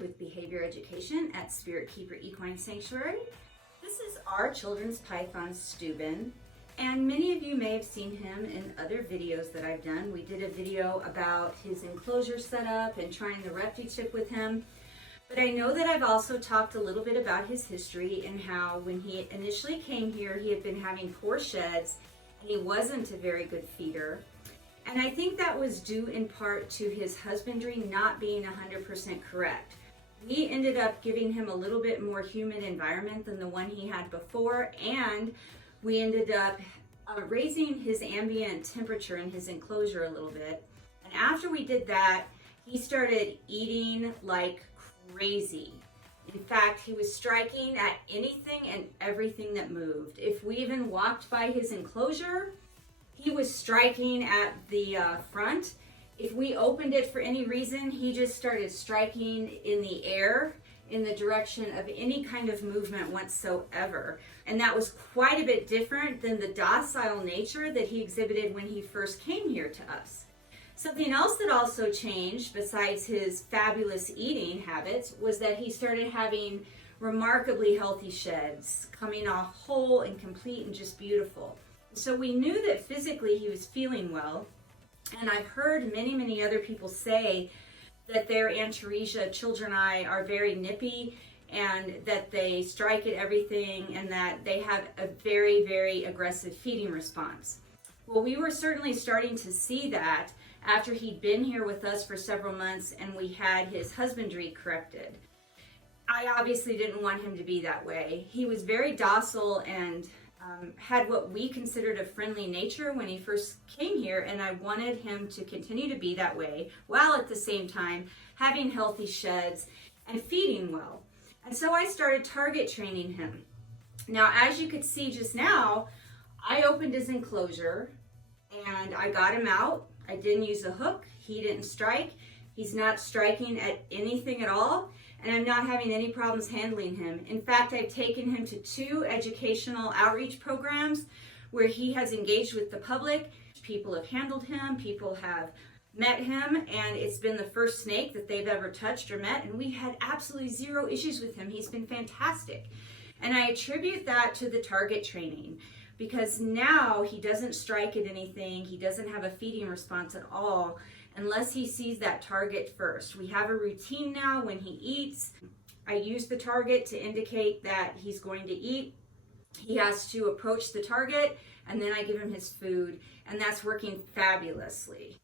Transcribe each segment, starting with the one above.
with behavior education at Spirit Keeper Equine Sanctuary. This is our children's python, Stübben, and many of you may have seen him in other videos that I've done. We did a video about his enclosure setup and trying the refuge tip with him. But I know that I've also talked a little bit about his history and how when he initially came here, he had been having poor sheds and he wasn't a very good feeder. And I think that was due in part to his husbandry not being 100% correct. We ended up giving him a little bit more humid environment than the one he had before, and we ended up raising his ambient temperature in his enclosure a little bit. And after we did that, he started eating like crazy. In fact, he was striking at anything and everything that moved. If we even walked by his enclosure, he was striking at the front. If we opened it for any reason, he just started striking in the air in the direction of any kind of movement whatsoever. And that was quite a bit different than the docile nature that he exhibited when he first came here to us. Something else that also changed besides his fabulous eating habits was that he started having remarkably healthy sheds, coming off whole and complete and just beautiful. So we knew that physically he was feeling well, and I've heard many other people say that their Antaresia childreni are very nippy and that they strike at everything and that they have a very aggressive feeding response. Well, we were certainly starting to see that after he'd been here with us for several months and we had his husbandry corrected. I obviously didn't want him to be that way. He was very docile and had what we considered a friendly nature when he first came here, and I wanted him to continue to be that way while at the same time having healthy sheds and feeding well. And so I started target training him. Now, as you could see just now, I opened his enclosure and I got him out. I didn't use a hook. He didn't strike. He's not striking at anything at all. And I'm not having any problems handling him. In fact, I've taken him to 2 educational outreach programs where he has engaged with the public. People have handled him, people have met him, and it's been the first snake that they've ever touched or met, and we've had absolutely 0 issues with him. He's been fantastic. And I attribute that to the target training, because now he doesn't strike at anything, he doesn't have a feeding response at all, unless he sees that target first. We have a routine now when he eats. I use the target to indicate that he's going to eat. He has to approach the target, and then I give him his food, and that's working fabulously.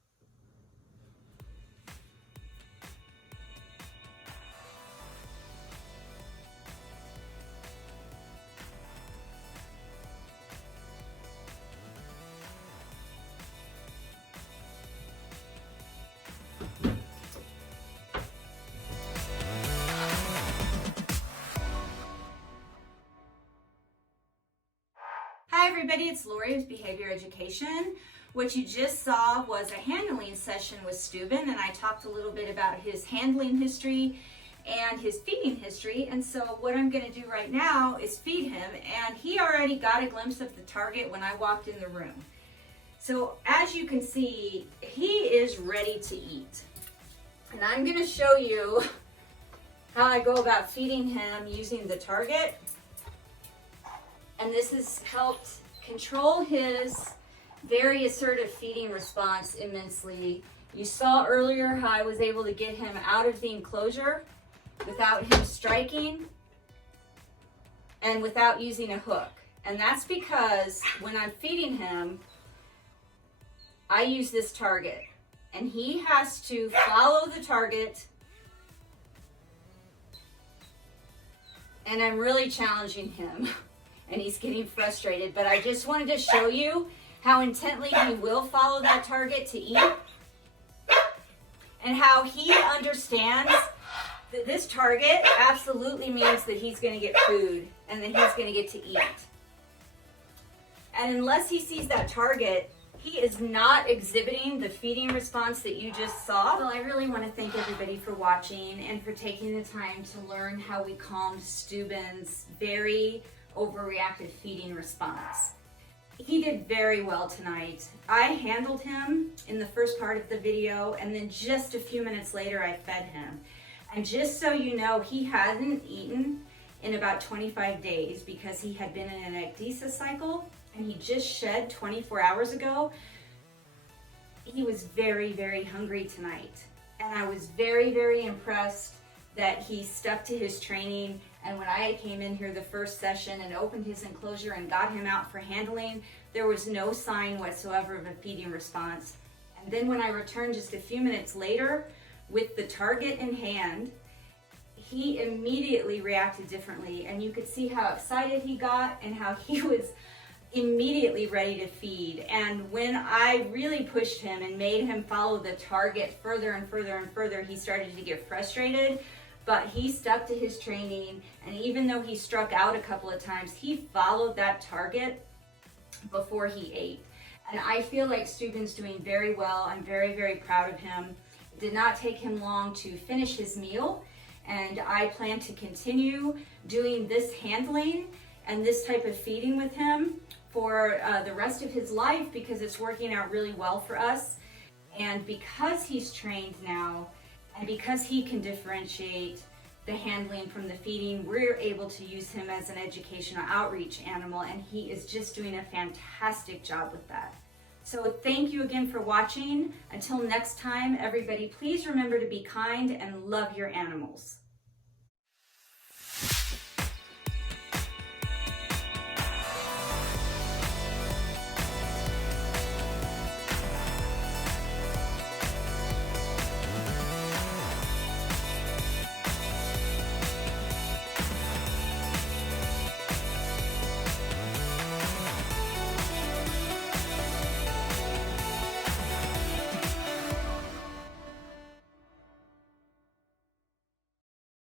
Hi everybody, it's Lori with Behavior Education. What you just saw was a handling session with Stübben, and I talked a little bit about his handling history and his feeding history. And so what I'm going to do right now is feed him, and he already got a glimpse of the target when I walked in the room. So as you can see, he is ready to eat. And I'm going to show you how I go about feeding him using the target. And this has helped control his very assertive feeding response immensely. You saw earlier how I was able to get him out of the enclosure without him striking and without using a hook. And that's because when I'm feeding him, I use this target. And he has to follow the target. And I'm really challenging him. And he's getting frustrated, but I just wanted to show you how intently he will follow that target to eat, and how he understands that this target absolutely means that he's going to get food and that he's going to get to eat. And unless he sees that target, he is not exhibiting the feeding response that you just saw. Well, I really want to thank everybody for watching and for taking the time to learn how we calmed Stübben's very overreactive feeding response. He did very well tonight. I handled him in the first part of the video, and then just a few minutes later I fed him. And just so you know, he hadn't eaten in about 25 days because he had been in an ecdysis cycle, and he just shed 24 hours ago. He was very, very hungry tonight. And I was very, very impressed that he stuck to his training. And when I came in here the first session and opened his enclosure and got him out for handling, there was no sign whatsoever of a feeding response. And then when I returned just a few minutes later with the target in hand, he immediately reacted differently. And you could see how excited he got and how he was immediately ready to feed. And when I really pushed him and made him follow the target further and further and further, he started to get frustrated. But he stuck to his training, and even though he struck out a couple of times, he followed that target before he ate. And I feel like Stübben's doing very well. I'm very, very proud of him. It did not take him long to finish his meal, and I plan to continue doing this handling and this type of feeding with him for the rest of his life, because it's working out really well for us. And because he's trained now, and because he can differentiate the handling from the feeding, we're able to use him as an educational outreach animal, and he is just doing a fantastic job with that. So thank you again for watching. Until next time, everybody, please remember to be kind and love your animals.